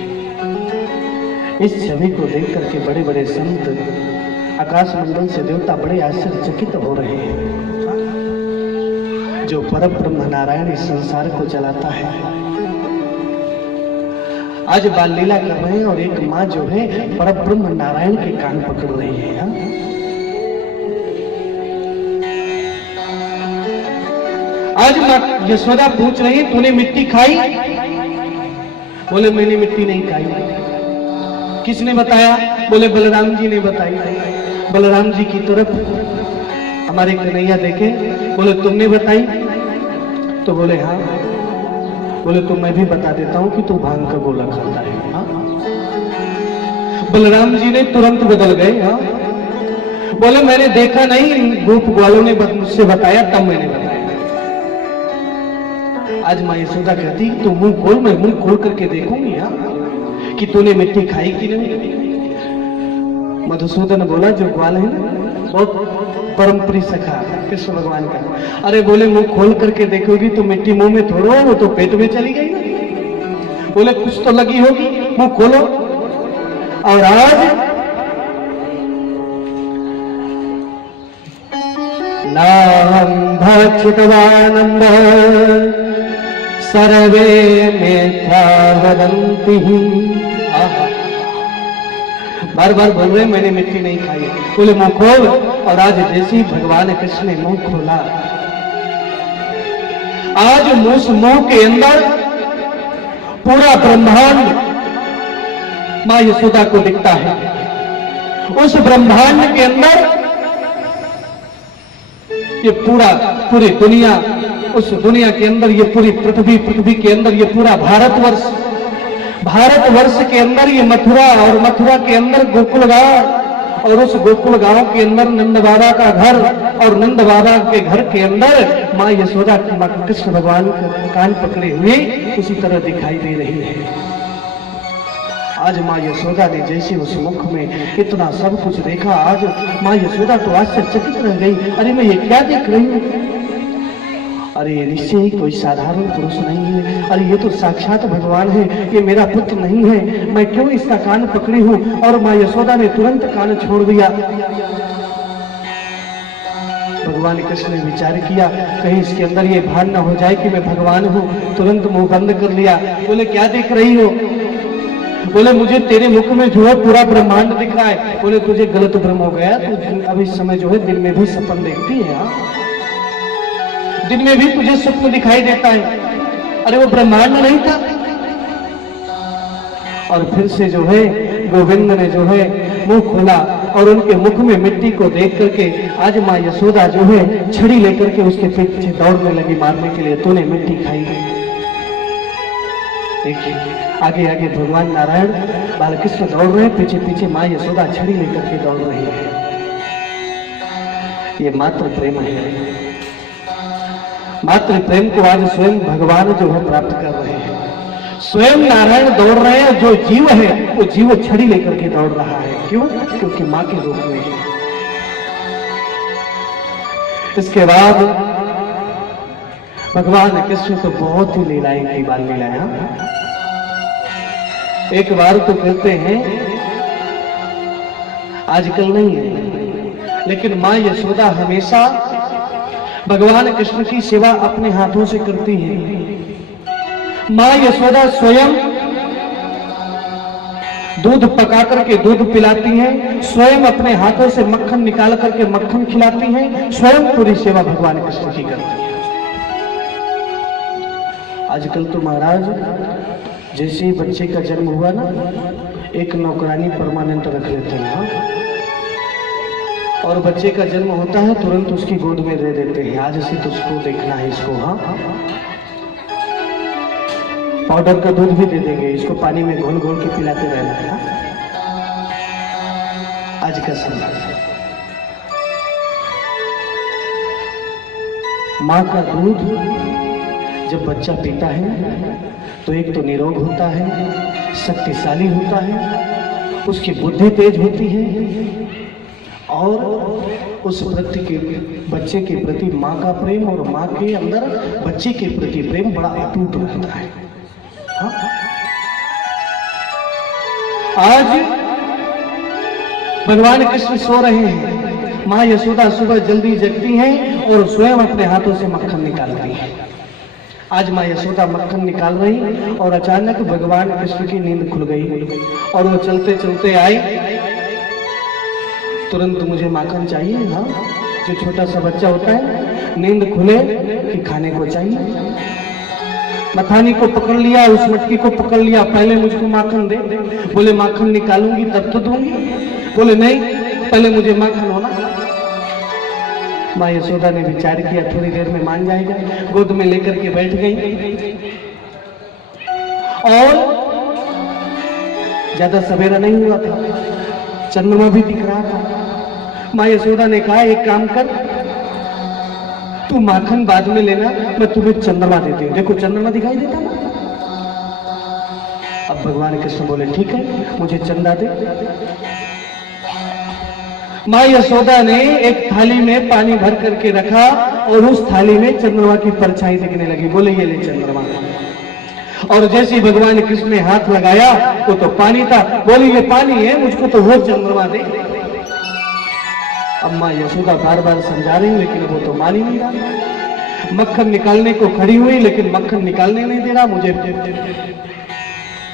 इस छवि को देख करके बड़े बड़े संत, आकाश मंडल से देवता बड़े आश्चर्यचकित हो रहे हैं। जो परम ब्रह्म नारायण इस संसार को चलाता है, आज बाल लीला कर रहे हैं और एक माँ जो है परम ब्रह्म नारायण के कान पकड़ रही है। आज माँ यशोदा पूछ रही है तूने मिट्टी खाई? बोले मैंने मिट्टी नहीं खाई। किसने बताया? बोले बलराम जी ने बताई। बलराम जी की तरफ हमारे कन्हैया देखे, बोले तुमने बताई? तो बोले हाँ। बोले तो मैं भी बता देता हूं कि तू भांग का गोला खाता है। हाँ? बलराम जी ने तुरंत बदल गए। हाँ? बोले मैंने देखा नहीं, गोप ग्वालों ने मुझसे बताया तब मैंने बताया। आज माँ यशोदा कहती तू मुंह खोल, मैं मुंह खोल करके देखूंगी हाँ कि तूने मिट्टी खाई कि नहीं। मधुसूदन बोला जो ग्वाल है ना, बहुत परम प्रिय सखा कृष्ण भगवान का, अरे बोले मुंह खोल करके देखोगी तो मिट्टी मुंह में थोड़ो, वो तो पेट में चली गई ना। बोले कुछ तो लगी होगी, मुंह खोलो। और आज नाम भक्षितवानंद सर्वे मिथ्या वदन्ति। बार बार बोल रहे मैंने मिट्टी नहीं खाई। बोले मुंह खोल। और आज जैसे ही भगवान कृष्ण ने मुंह खोला, आज उस मुंह के अंदर पूरा ब्रह्मांड मां यशोदा को दिखता है। उस ब्रह्मांड के अंदर ये पूरी दुनिया, उस दुनिया के अंदर ये पूरी पृथ्वी के अंदर ये पूरा भारतवर्ष के अंदर ये मथुरा, और मथुरा के अंदर गोकुल गांव, और उस गोकुल गांव के अंदर नंद बाबा का घर, और नंद बाबा के घर के अंदर माँ यशोदा कृष्ण भगवान का कान पकड़े हुए उसी तरह दिखाई दे रही है। आज माँ यशोदा ने जैसे उस मुख में इतना सब कुछ देखा, आज माँ यशोदा तो आश्चर्यचकित रह गई। अरे मैं ये क्या देख रही हूँ? अरे ये निश्चय ही कोई साधारण पुरुष नहीं है, अरे ये तो साक्षात भगवान है, ये मेरा पुत्र नहीं है, मैं क्यों इसका कान पकड़ी हूँ? और माँ यशोदा ने तुरंत कान छोड़ दिया। भगवान कृष्ण ने विचार किया कहीं इसके अंदर ये भान न हो जाए कि मैं भगवान हूँ। तुरंत मुंह बंद कर लिया। बोले क्या देख रही हो? बोले मुझे तेरे मुख में जो है पूरा ब्रह्मांड दिख रहा है। बोले तुझे गलत भ्रम हो गया, तो अब इस समय जो है दिन में भी सपन देखती है। दिन में भी तुझे स्वप्न दिखाई देता है। अरे वो ब्रह्मांड नहीं था। और फिर से जो है गोविंद ने जो है मुंह खोला और उनके मुख में मिट्टी को देख करके आज माँ यशोदा जो है छड़ी लेकर के उसके पीछे दौड़ने लगी मारने के लिए। तूने मिट्टी खाई। देखिए आगे आगे भगवान नारायण बालकृष्ण दौड़ रहे हैं, पीछे पीछे माँ यशोदा छड़ी लेकर के दौड़ रही है। ये मात्र प्रेम है। मात्र प्रेम को आज स्वयं भगवान जो है प्राप्त कर रहे हैं। स्वयं नारायण दौड़ रहे हैं, जो जीव है वो जीव छड़ी लेकर के दौड़ रहा है। क्यों? क्योंकि मां के रूप में है। इसके बाद भगवान कृष्ण तो बहुत ही लीलाएं की बाल लीलाएं। एक बार तो कहते हैं, आजकल नहीं है लेकिन माँ यशोदा हमेशा भगवान कृष्ण की सेवा अपने हाथों से करती है। माँ यशोदा स्वयं दूध पका करके दूध पिलाती हैं, स्वयं अपने हाथों से मक्खन निकाल करके मक्खन खिलाती हैं, स्वयं पूरी सेवा भगवान कृष्ण की करती है। आजकल तो महाराज जैसे ही बच्चे का जन्म हुआ ना, एक नौकरानी परमानेंट रख लेते हैं। हाँ? और बच्चे का जन्म होता है तुरंत उसकी गोद में दे देते हैं, आज से तुझको देखना है इसको। हाँ, पाउडर का दूध भी दे देंगे, इसको पानी में घोल घोल के पिलाते रहना है। आज का समय माँ का दूध जब बच्चा पीता है तो एक तो निरोग होता है, शक्तिशाली होता है, उसकी बुद्धि तेज होती है और उस प्रति के बच्चे के प्रति माँ का प्रेम और माँ के अंदर बच्चे के प्रति प्रेम बड़ा अटूट रहता है। हाँ? आज भगवान कृष्ण सो रहे हैं, माँ यशोदा सुबह जल्दी जगती हैं और स्वयं अपने हाथों से मक्खन निकालती है। आज माँ यशोदा मक्खन निकाल रही और अचानक भगवान कृष्ण की नींद खुल गई और वो चलते चलते आए, तुरंत मुझे माखन चाहिए। हाँ, जो छोटा सा बच्चा होता है नींद खुले कि खाने को चाहिए। मथानी को पकड़ लिया, उस मटकी को पकड़ लिया, पहले मुझको माखन दे। बोले माखन निकालूंगी तब तो दूंगी। बोले नहीं, पहले मुझे माखन होना। माँ यशोदा ने विचार किया थोड़ी देर में मान जाएगा, गोद में लेकर के बैठ गई और ज्यादा सवेरा नहीं हुआ था, चंद्रमा भी दिख रहा था। माँ यशोदा ने कहा एक काम कर, तू माखन बाद में लेना, मैं तुम्हें चंद्रमा देती हूँ। देखो चंद्रमा दिखाई देता ना। अब भगवान कृष्ण बोले ठीक है, मुझे चंदा दे। माँ यशोदा ने एक थाली में पानी भर करके रखा और उस थाली में चंद्रमा की परछाई दिखने लगी। बोले ये ले चंद्रमा। और जैसे ही भगवान कृष्ण ने हाथ लगाया वो तो पानी था। बोले ये पानी है, मुझको तो वो चंद्रमा दे। अब माँ यशोदा बार बार समझा रही लेकिन वो तो मान ही नहीं रहा। मक्खन निकालने को खड़ी हुई लेकिन मक्खन निकालने नहीं दे रहा, मुझे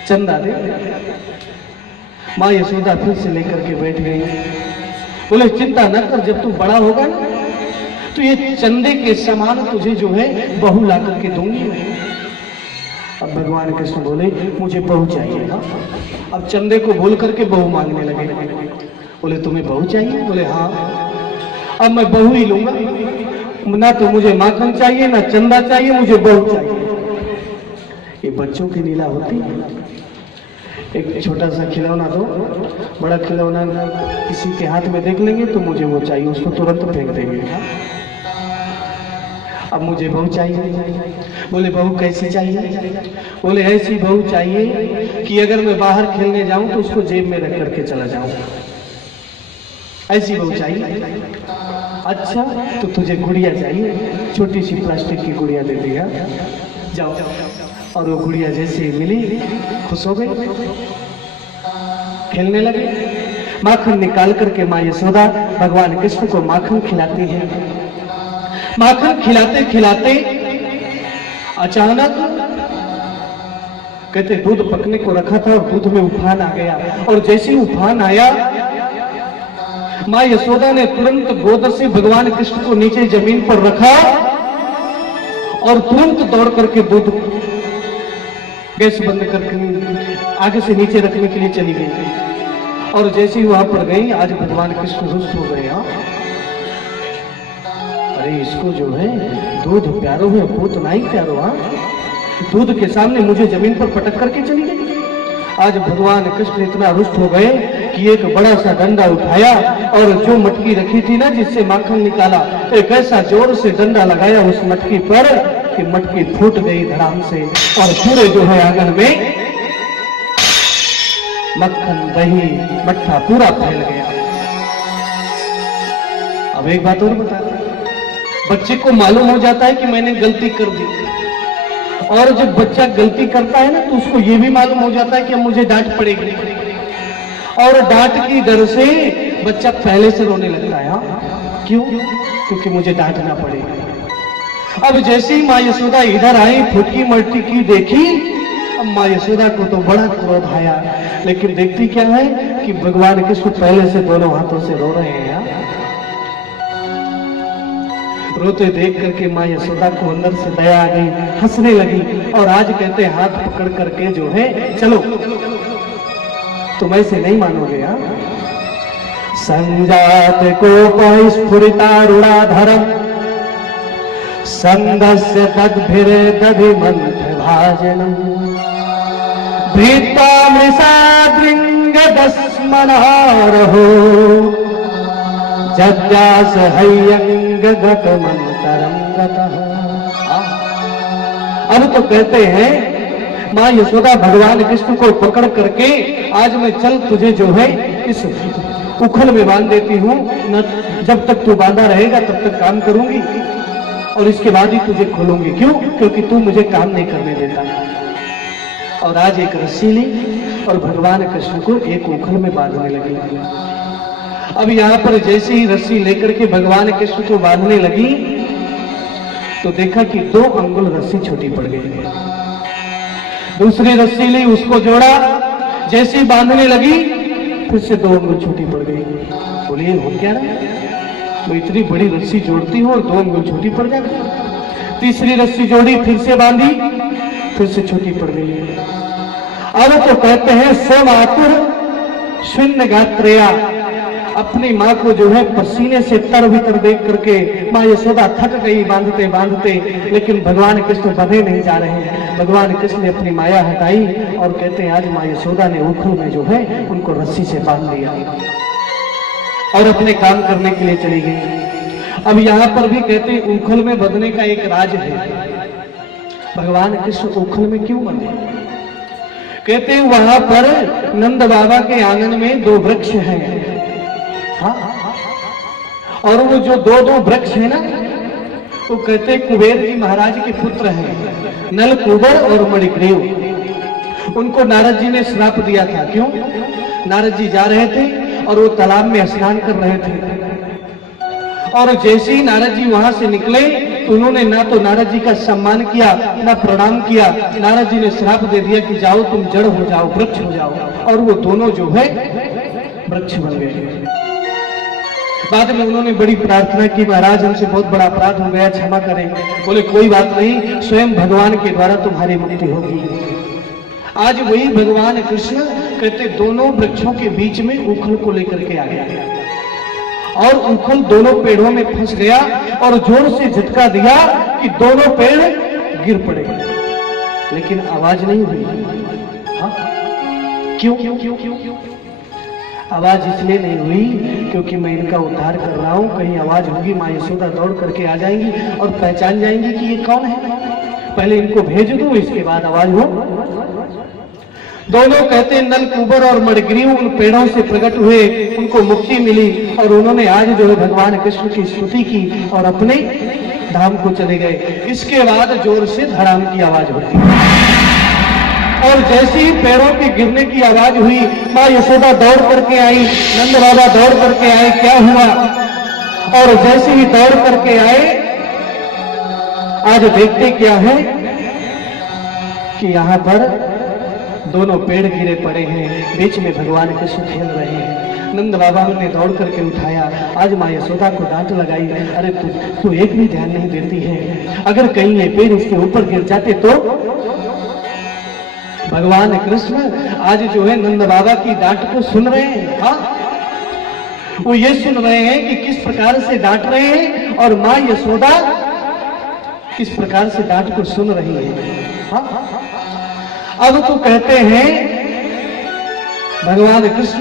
चंदा दे। माँ यशोदा फिर से लेकर के बैठ गई। बोले चिंता न कर, जब तू बड़ा होगा ना तो ये चंदे के समान तुझे जो है बहू ला करके दूंगी मैं। अब भगवान कृष्ण बोले मुझे बहू चाहिए ना। अब चंदे को भूल करके बहू मांगने लगे। बोले तुम्हें बहू चाहिए? बोले हाँ, अब मैं बहू ही लूंगा, ना तो मुझे माखन चाहिए ना चंदा चाहिए, मुझे बहू चाहिए। ये बच्चों की लीला होती है। एक छोटा सा खिलौना दो, बड़ा खिलौना किसी के हाथ में देख लेंगे तो मुझे वो चाहिए, उसको तुरंत फेंक देंगे। अब मुझे बहू चाहिए। बोले बहू कैसी चाहिए? बोले ऐसी बहू चाहिए कि अगर मैं बाहर खेलने जाऊं तो उसको जेब में रख करके चला जाऊं, ऐसी बहू चाहिए। अच्छा तो तुझे गुड़िया चाहिए, छोटी सी प्लास्टिक की गुड़िया दे दिया, जाओ। और वो गुड़िया जैसे मिली खुश हो गई, खेलने लगे। माखन निकाल करके माँ यशोदा भगवान कृष्ण को माखन खिलाती है। माखन खिलाते खिलाते अचानक कहते दूध पकने को रखा था और दूध में उफान आ गया। और जैसे ही उफान आया माँ यशोदा ने तुरंत गोद से भगवान कृष्ण को नीचे जमीन पर रखा और तुरंत दौड़ करके दूध गैस बंद करके आगे से नीचे रखने के लिए चली गई। और जैसे ही वहां पर गई, आज भगवान कृष्ण रुष्ट हो गए। अरे इसको जो है दूध प्यारो है, पूत नहीं प्यारो। हाँ, दूध के सामने मुझे जमीन पर पटक करके चली गई। आज भगवान कृष्ण इतना रुष्ट हो गए कि एक बड़ा सा डंडा उठाया और जो मटकी रखी थी ना जिससे माखन निकाला, एक ऐसा जोर से डंडा लगाया उस मटकी पर कि मटकी फूट गई धड़ाम से और पूरे जो है आंगन में मक्खन दही मट्ठा पूरा फैल गया। अब एक बात और बता, बच्चे को मालूम हो जाता है कि मैंने गलती कर दी, और जब बच्चा गलती करता है ना तो उसको ये भी मालूम हो जाता है कि अब मुझे डांट पड़ेगी, और डांट की डर से बच्चा पहले से रोने लगता है। क्यों? क्योंकि मुझे डांटना पड़ेगा। अब जैसे ही माँ यशोदा इधर आई, फुटकी मटकी की देखी, अब माँ यशोदा को तो बड़ा क्रोध आया, लेकिन देखती क्या है कि भगवान कृष्ण पहले से दोनों हाथों से रो रहे हैं यार। रोते देख करके माँ यशोदा को अंदर से दया आ गई, हंसने लगी और आज कहते हाथ पकड़ करके जो है चलो, तुम ऐसे नहीं मानोगे। हाँ, संजात को स्फुरितारुणाधरम संदस्य तद्भिर दधि मंत्र भाजनम भीता मृषादृंग दस्मनारहो जज्ञास हयंग गत मंतरम गतः। अब तो कहते हैं माँ यशोदा भगवान कृष्ण को पकड़ करके आज मैं चल तुझे जो है इस उखल में बांध देती हूँ, जब तक तू बांधा रहेगा तब तक काम करूंगी और इसके बाद ही तुझे खोलूंगी। क्यों? क्योंकि तू मुझे काम नहीं करने देता। और आज एक रस्सी ली और भगवान कृष्ण को एक उखल में बांधने लगी। अब यहाँ पर जैसे ही रस्सी लेकर के भगवान कृष्ण को बांधने लगी तो देखा कि 2 अंगुल रस्सी छोटी पड़ गई। दूसरी रस्सी ली, उसको जोड़ा, जैसे ही बांधने लगी फिर से 2 अंगुल छोटी पड़ गई। बोलिए हो क्या रहा? मैं इतनी बड़ी रस्सी जोड़ती हूँ और 2 अंगुल छोटी पड़ जाती। तीसरी रस्सी जोड़ी, फिर से बांधी, फिर से छोटी पड़ गई। अब तो कहते हैं स्वमातुर शून्य गात्रेया, अपनी माँ को जो है पसीने से तर भीतर देख करके माँ यशोदा थक गई बांधते बांधते, लेकिन भगवान कृष्ण बंधे नहीं जा रहे हैं। भगवान कृष्ण ने अपनी माया हटाई और कहते हैं आज माँ यशोदा ने उखल में जो है उनको रस्सी से बांध लिया और अपने काम करने के लिए चली गई। अब यहाँ पर भी कहते हैं उखल में बंधने का एक राज है। भगवान कृष्ण उखल में क्यों बंधे? कहते हैं वहां पर नंद बाबा के आंगन में 2 वृक्ष हैं। हाँ, और वो जो 2 वृक्ष है ना, वो कहते हैं कुबेर जी महाराज के पुत्र हैं, नल कुबर और मणिग्रीव। उनको नारद जी ने श्राप दिया था। क्यों? नारद जी जा रहे थे और वो तालाब में स्नान कर रहे थे और जैसे ही नारद जी वहां से निकले तो उन्होंने ना तो नारद जी का सम्मान किया ना प्रणाम किया। नारद जी ने श्राप दे दिया कि जाओ तुम जड़ हो जाओ, वृक्ष हो जाओ, और वो दोनों जो है वृक्ष बन गए। बाद में उन्होंने बड़ी प्रार्थना की, महाराज हमसे बहुत बड़ा अपराध हो गया, क्षमा करें। बोले कोई बात नहीं, स्वयं भगवान के द्वारा तुम्हारी मुक्ति होगी। आज वही भगवान कृष्ण कहते दोनों वृक्षों के बीच में उखल को लेकर के आ गया और उखल दोनों पेड़ों में फंस गया और जोर से झटका दिया कि दोनों पेड़ गिर पड़े, लेकिन आवाज नहीं हुई। हाँ? क्यों? आवाज इसलिए नहीं हुई क्योंकि मैं इनका उद्धार कर रहा हूं। कहीं आवाज होगी माँ यशोदा दौड़ करके आ जाएंगी और पहचान जाएंगी कि ये कौन है। पहले इनको भेज दूं, इसके बाद आवाज हो। दोनों कहते नल कुबर और मणिग्रीव उन पेड़ों से प्रकट हुए, उनको मुक्ति मिली और उन्होंने आज जो है भगवान कृष्ण की स्तुति की और अपने धाम को चले गए। इसके बाद जोर से धड़ाम की आवाज होती और जैसे ही पेड़ों के गिरने की आवाज हुई माँ यशोदा दौड़ करके आई, नंद बाबा दौड़ करके आए, क्या हुआ? और जैसे ही दौड़ करके आए आज देखते क्या है कि यहाँ पर दोनों पेड़ गिरे पड़े हैं, बीच में भगवान कृष्ण खेल रहे हैं। नंद बाबा ने दौड़ करके उठाया। आज माँ यशोदा को डांट लगाई, अरे तू एक भी ध्यान नहीं देती है, अगर कहीं ये पेड़ इसके ऊपर गिर जाते तो। भगवान कृष्ण आज जो है नंद बाबा की डांट को सुन रहे हैं। हाँ, वो ये सुन रहे हैं कि किस प्रकार से डांट रहे हैं और माँ यशोदा किस प्रकार से डांट को सुन रही है। हाँ? अब तो कहते हैं भगवान कृष्ण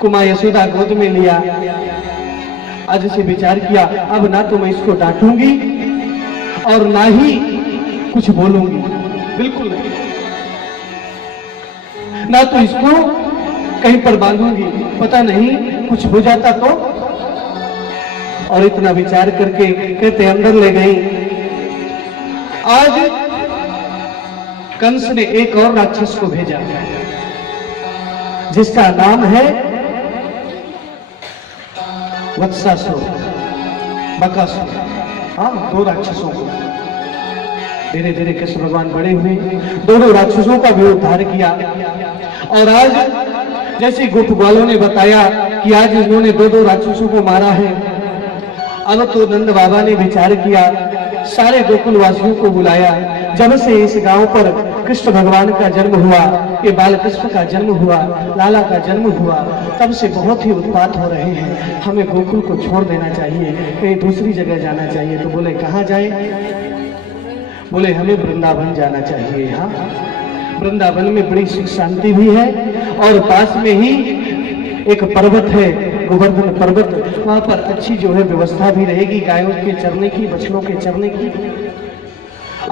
को माँ यशोदा गोद में लिया। आज से विचार किया अब ना तो मैं इसको डांटूंगी और ना ही कुछ बोलूंगी, बिल्कुल नहीं, ना तो इसको कहीं पर बांधूंगी, पता नहीं कुछ हो जाता तो। और इतना विचार करके कहते अंदर ले गई। आज कंस ने एक और राक्षस को भेजा जिसका नाम है वत्सासुर, बकासुर, हाँ 2 राक्षसों को धीरे धीरे कृष्ण भगवान बड़े हुए, दोनों राक्षसों का भी उद्धार किया। और आज जैसे गोप ग्वालों ने बताया कि आज इन्होंने 2 राक्षसों को मारा है, अब तो नंद बाबा ने विचार किया, सारे गोकुल वासियों को बुलाया। जब से इस गांव पर कृष्ण भगवान का जन्म हुआ, ये बाल कृष्ण का जन्म हुआ, लाला का जन्म हुआ, तब से बहुत ही उत्पात हो रहे हैं। हमें गोकुल को छोड़ देना चाहिए, कहीं दूसरी जगह जाना चाहिए। तो बोले कहाँ जाए? बोले हमें वृंदावन जाना चाहिए। हाँ, वृंदावन में बड़ी सुख शांति भी है और पास में ही एक पर्वत है, गोवर्धन पर्वत, वहां पर अच्छी जो है व्यवस्था भी रहेगी, गायों के चरने की, बछड़ों के चरने की।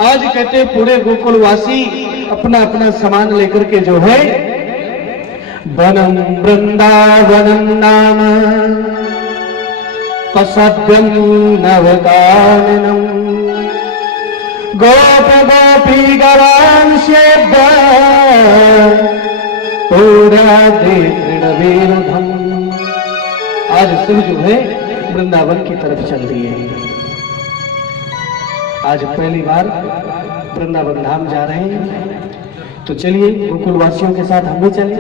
आज कहते पूरे गोकुलवासी अपना अपना सामान लेकर के जो है वनम वृंदावनम नाम पसभ्यम नवकाननम गोप गोपी गवांशेभ्य पूरा दृढ़। आज शिव जो है वृंदावन की तरफ चल रही है। आज पहली बार वृंदावन धाम जा रहे हैं, तो चलिए गोकुलवासियों के साथ हम भी चलें।